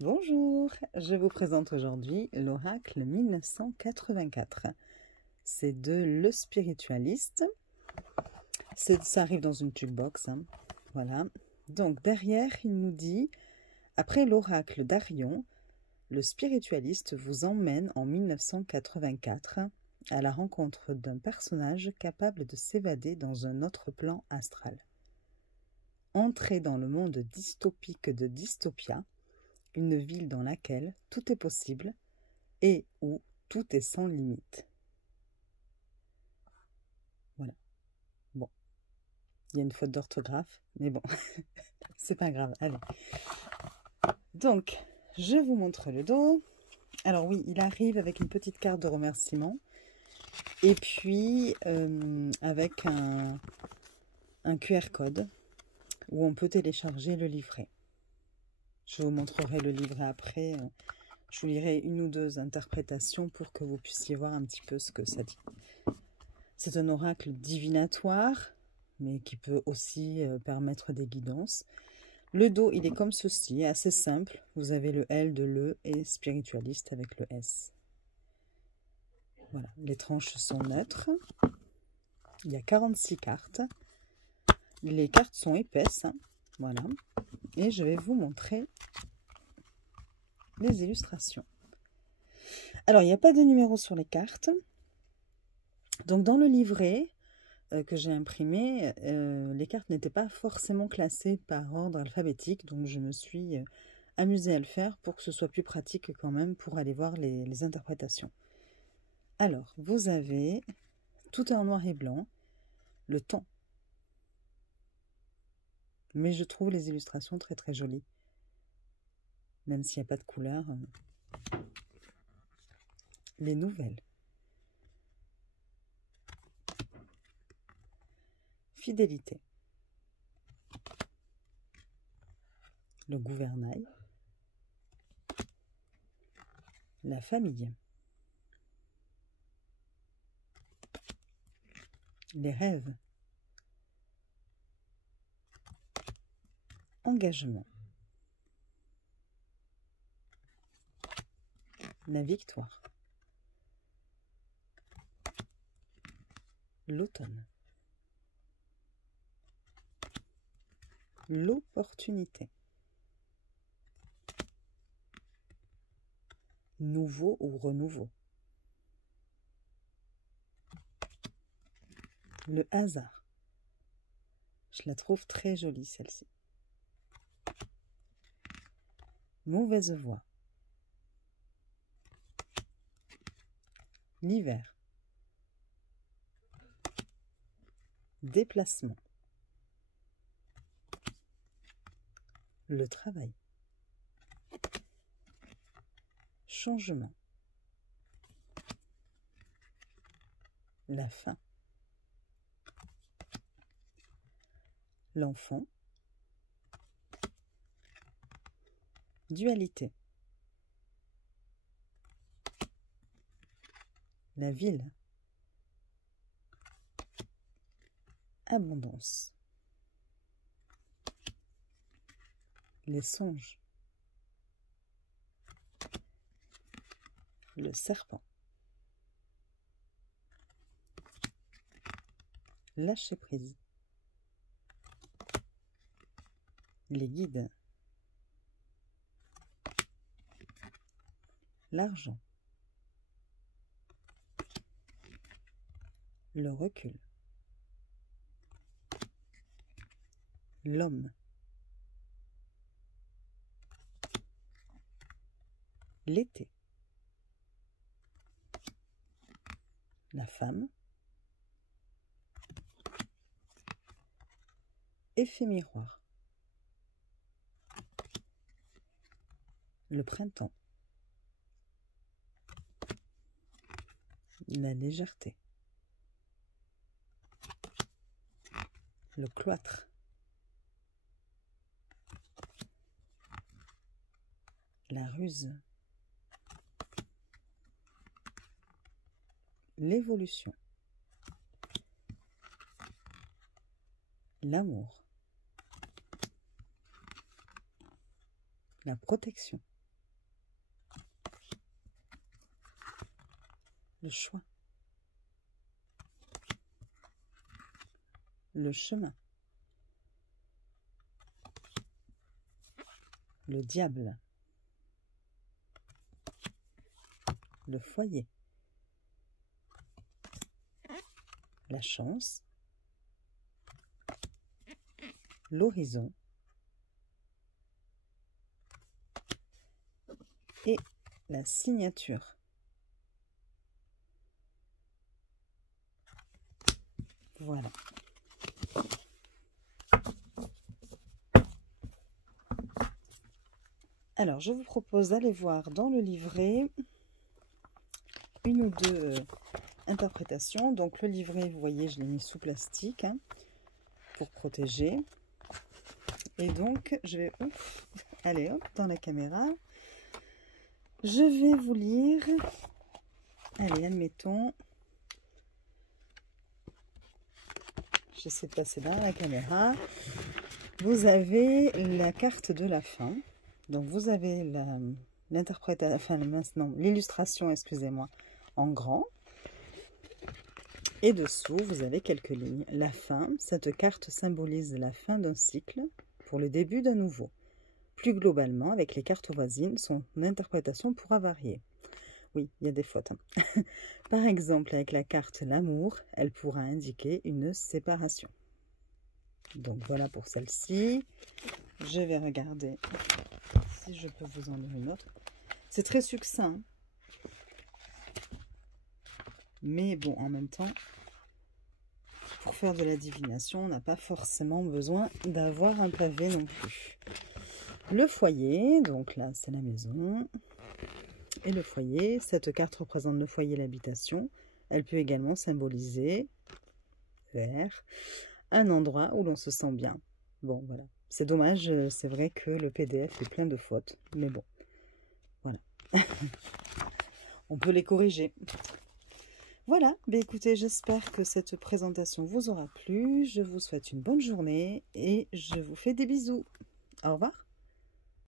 Bonjour, je vous présente aujourd'hui l'oracle 1984. C'est de Le Spiritualiste. Ça arrive dans une box, hein. Voilà. Donc derrière, il nous dit, après l'oracle d'Arion, le spiritualiste vous emmène en 1984 à la rencontre d'un personnage capable de s'évader dans un autre plan astral. Entrez dans le monde dystopique de Dystopia, une ville dans laquelle tout est possible et où tout est sans limite. Voilà. Bon, il y a une faute d'orthographe, mais bon, c'est pas grave. Allez. Donc, je vous montre le dos. Alors oui, il arrive avec une petite carte de remerciement et puis avec un QR code où on peut télécharger le livret. Je vous montrerai le livret après. Je vous lirai une ou deux interprétations pour que vous puissiez voir un petit peu ce que ça dit. C'est un oracle divinatoire, mais qui peut aussi permettre des guidances. Le dos, il est comme ceci, assez simple. Vous avez le L de le et spiritualiste avec le S. Voilà, les tranches sont neutres. Il y a 46 cartes. Les cartes sont épaisses, hein. Voilà. Et je vais vous montrer les illustrations. Alors, il n'y a pas de numéro sur les cartes. Donc, dans le livret que j'ai imprimé, les cartes n'étaient pas forcément classées par ordre alphabétique. Donc, je me suis amusée à le faire pour que ce soit plus pratique quand même pour aller voir les interprétations. Alors, vous avez, tout est en noir et blanc, le temps. Mais je trouve les illustrations très très jolies. Même s'il n'y a pas de couleur. Les nouvelles. Fidélité. Le gouvernail. La famille. Les rêves. Engagement. La victoire. L'automne. L'opportunité. Nouveau ou renouveau. Le hasard. Je la trouve très jolie celle-ci. Mauvaise voie. L'hiver. Déplacement. Le travail. Changement. La fin. L'enfant. Dualité. La ville. Abondance. Les songes. Le serpent. Lâcher prise. Les guides. L'argent. Le recul. L'homme. L'été. La femme. Effet miroir. Le printemps. La légèreté. Le cloître. La ruse. L'évolution. L'amour. La protection. le choix, le chemin, le diable, le foyer, la chance, l'horizon et la signature. Voilà. Alors, je vous propose d'aller voir dans le livret une ou deux interprétations. Donc, le livret, vous voyez, je l'ai mis sous plastique hein, pour protéger. Et donc, je vais, allez, hop, dans la caméra. Je vais vous lire, allez, admettons, j'essaie de passer dans la caméra. Vous avez la carte de la fin. Donc, vous avez l'interprétation, enfin, maintenant, l'illustration, excusez-moi, en grand. Et dessous, vous avez quelques lignes. La fin, cette carte symbolise la fin d'un cycle pour le début d'un nouveau. Plus globalement, avec les cartes voisines, son interprétation pourra varier. Oui, il y a des fautes. Hein. Par exemple, avec la carte l'amour, elle pourra indiquer une séparation. Donc voilà pour celle-ci. Je vais regarder si je peux vous en donner une autre. C'est très succinct. Mais bon, en même temps, pour faire de la divination, on n'a pas forcément besoin d'avoir un pavé non plus. Le foyer, donc là, c'est la maison. Et le foyer, cette carte représente le foyer et l'habitation. Elle peut également symboliser vers un endroit où l'on se sent bien. Bon, voilà. C'est dommage, c'est vrai que le PDF est plein de fautes. Mais bon, voilà. On peut les corriger. Voilà, ben écoutez, j'espère que cette présentation vous aura plu. Je vous souhaite une bonne journée et je vous fais des bisous. Au revoir.